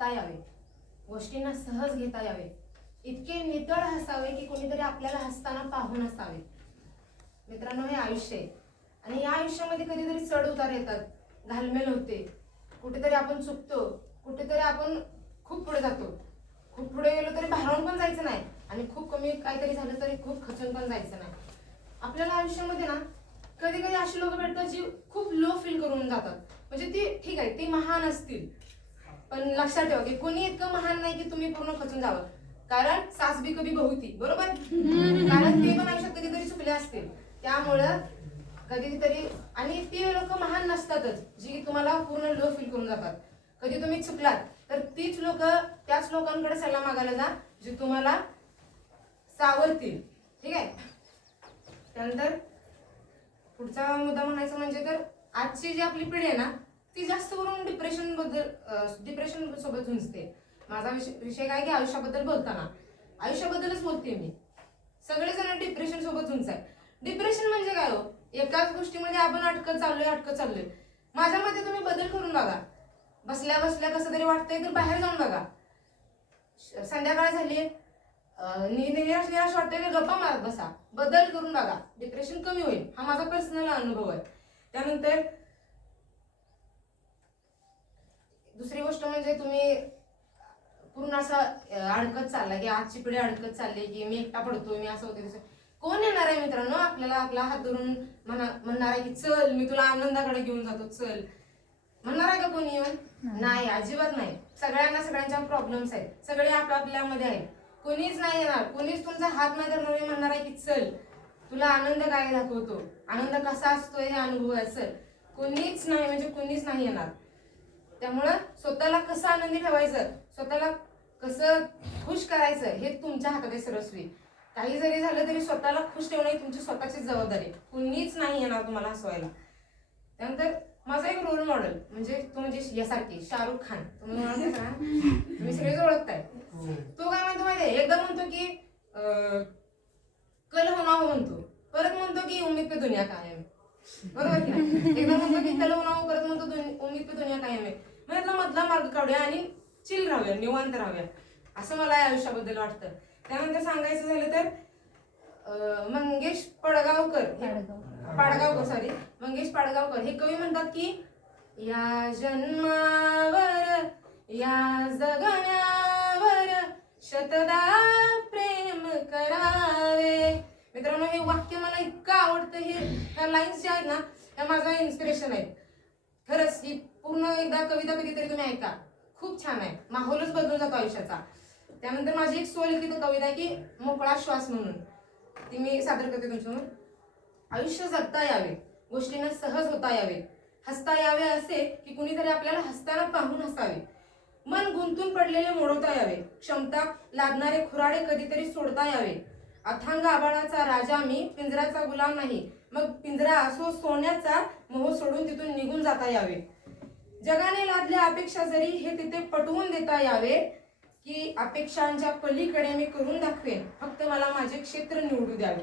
जगता यावे. गोष्टींना सहज घेता यावे. इतके नितळ हसावे की कोणीतरी आपल्याला हसताना पाहून असावे मित्रांनो हे आयुष्य आहे. आणि या आयुष्यामध्ये कधीतरी चढ उतार येतात. घालमेल होते. कुठेतरी आपण चुकतो. कुठेतरी आपण खूप पुढे जातो. खूप पुढे गेलो तरी भारावून पण जायचं नाही. आणि खूप कमी काहीतरी झालं तरी खूप खचून पण जायचं नाही. आपल्याला आयुष्यामध्ये ना कधी कधी अशी लोक भेटतात जी खूप लो फील करून जातात. म्हणजे ती ठीक आहे ती महान असतील. पण लक्षात ठेवा की कोणी इतकं महान नाही की तुम्ही पूर्ण खचून जावं. कारण सासबी कधी बहुती बरोबर? कारण ते पण आयुष्यात कधीतरी चुकले असतील. त्यामुळं कधीतरी आणि ती लोक महान नसतातच जी तुम्हाला पूर्ण लो फील करून जातात. कधी तुम्ही चुकलात तर तीच लोक त्याच लोकांकडे सल्ला मागायला जा जे तुम्हाला सावरतील. ठीक आहे? त्यानंतर पुढचा मुद्दा म्हणायचा म्हणजे तर आजची जी आपली पिढी आहे ना ती जास्त करून डिप्रेशनबद्दल डिप्रेशन सोबत झुंजते. माझा विषय विषय काय की आयुष्याबद्दल बोलताना. आयुष्याबद्दलच बोलते मी. सगळेजण डिप्रेशन सोबत झुंज आहे डिप्रेशन म्हणजे काय हो? एकाच गोष्टीमध्ये आपण अटकत चाललोय अटकत चाललोय. माझ्या मते तुम्ही बदल करून बघा. बसल्या बसल्या कसं तरी वाटतंय तर बाहेर जाऊन बघा. संध्याकाळ झाली निराश निराश वाटतंय की गप्पा मारत बसा. बदल करून बघा. डिप्रेशन कमी होईल. हा माझा पर्सनल अनुभव आहे. त्यानंतर दुसरी गोष्ट म्हणजे तुम्ही पूर्ण असं अडकत चालला की आजची पिढी अडकत चालली की मी एकटा पडतोय मी असं होते तसं. कोण येणार आहे मित्रांनो? आपल्याला आपला हात धरून म्हणा म्हणणार आहे की चल मी तुला आनंदाकडे घेऊन जातो चल. म्हणणार आहे का कोणी येऊन? नाही. अजिबात नाही. सगळ्यांना सगळ्यांच्या प्रॉब्लेम्स आहेत. सगळे आपापल्यामध्ये आहेत. कोणीच नाही येणार. कोणीच तुमचा हात नाही धरणार म्हणणार आहे की चल. तुला आनंद काय दाखवतो? आनंद कसा असतो हे अनुभव आहे चल. कोणीच नाही म्हणजे कोणीच नाही येणार. त्यामुळं स्वतःला कसं आनंदी ठेवायचं स्वतःला कसं खुश करायचं हे तुमच्या हातात आहे सर्वस्वी काही जरी झालं तरी स्वतःला खुश ठेवणं ही तुमची स्वतःची जबाबदारी कुणीच नाही येणार तुम्हाला हसवायला. त्यानंतर माझा एक रोल मॉडेल म्हणजे तो म्हणजे यासारखी शाहरुख खान. तुम्ही ओळखता तुम्ही सगळेच ओळखताय. तो काय म्हणतो माहितीये एकदा म्हणतो की कल होना हो म्हणतो. परत म्हणतो की उमेद पे दुनिया कायम बरोबर की नाही? एकदा म्हणतो की कल होना हो परत म्हणतो उमेद पे दुनिया कायम आहे. म्हणजे मधला मार्ग काढूया आणि चिल राहूया निवांत राहूया. असं मला या आयुष्याबद्दल वाटतं. त्यानंतर सांगायचं झालं तर मंगेश पडगावकर पाडगावकर. सॉरी मंगेश पाडगावकर. हे कवी म्हणतात की या जन्मावर या जगण्यावर शतदा प्रेम करावे. मित्रांनो हे वाक्य मला इतकं आवडतं. हे ह्या लाईन्स ज्या आहेत ना त्या माझा इन्स्पिरेशन आहेत खरंच ही पूर्ण एकदा कविता कधीतरी तुम्ही ऐका. खूप छान आहे. माहोलच बदलून जातो आयुष्याचा. त्यानंतर माझी एक स्वलिखित कविता आहे की मोकळा श्वास म्हणून. ती मी सादर करते तुमच्यासमोर. आयुष्य जगता यावे गोष्टींना सहज होता यावे. हसता यावे असे की कुणीतरी आपल्याला हसताना पाहून हसावे. मन गुंतून पडलेले मोडवता यावे. क्षमता लादणारे खुराडे कधीतरी सोडता यावे. अथांग आबाळाचा राजा मी पिंजराचा गुलाम नाही. मग पिंजरा असो सोन्याचा मोह सोडून तिथून निघून जाता यावे. जगाने लादल्या अपेक्षा जरी हे तिथे पटवून देता यावे की अपेक्षांच्या पलीकडे मी करून दाखवेन. फक्त मला माझे क्षेत्र निवडू द्यावे.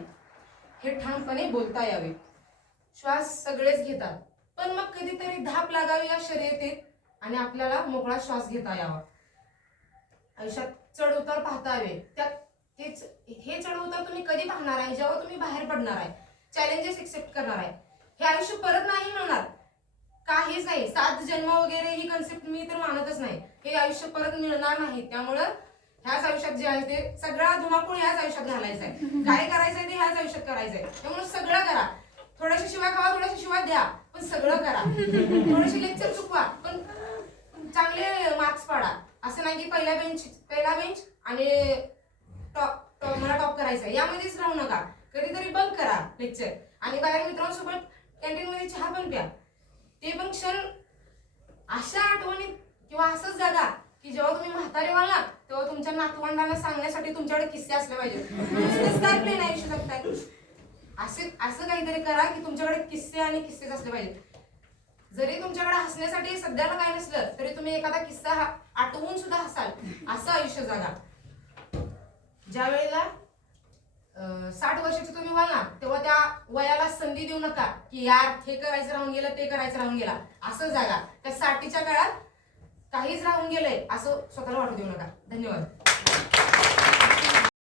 हे ठामपणे बोलता यावे. श्वास सगळेच घेतात. पण मग कधीतरी धाप लागावी या शर्यतीत आणि आपल्याला मोकळा श्वास घेता यावा. आयुष्यात चढ उतार पाहता यावे. त्यात हे चढ उतार तुम्ही कधी पाहणार आहे? जेव्हा तुम्ही बाहेर पडणार आहे. चॅलेंजेस एक्सेप्ट करणार आहे. हे आयुष्य परत नाही मिळणार. काहीच नाही. सात जन्म वगैरे ही कन्सेप्ट मी तर मानतच नाही. हे आयुष्य परत मिळणार नाही. त्यामुळं ह्याच आयुष्यात जे आहे ते सगळा धुमाकूळ ह्याच आयुष्यात घालायचा आहे. काय करायचंय ते ह्याच आयुष्यात करायचंय. त्यामुळे सगळं करा. थोड्याशा शिवाय खावा थोड्याशा शिवाय द्या. पण सगळं करा. थोडेसे लेक्चर चुकवा. पण चांगले मार्क्स पाडा. असं नाही की पहिला बेंच पहिला बेंच आणि टॉप टॉप मला टॉप करायचं यामध्येच राहू नका. कधीतरी बंद करा लेक्चर आणि बाहेर मित्रांसोबत कॅन्टीन मध्ये चहा पण प्या. ते पण क्षण अशा आठवणीत किंवा असंच जागा की जेव्हा तुम्ही म्हातारे व्हाल ना तेव्हा तुमच्या नातवंडांना सांगण्यासाठी तुमच्याकडे किस्से असले पाहिजे नाही काय आयुष्य असे असं काहीतरी करा की तुमच्याकडे किस्से आणि किस्सेच असले पाहिजे जरी तुमच्याकडे हसण्यासाठी सध्याला काय नसलं तरी तुम्ही एखादा किस्सा आठवून सुद्धा हसाल. असं आयुष्य जागा. ज्या वेळेला साठ वर्षाचे तुम्ही व्हाल ना तेव्हा त्या वयाला संधी देऊ नका की यार हे करायचं राहून गेलं ते करायचं राहून गेला. असं जागा. त्या साठीच्या काळात काहीच राहून गेलंय असं स्वतःला वाटू देऊ नका. धन्यवाद.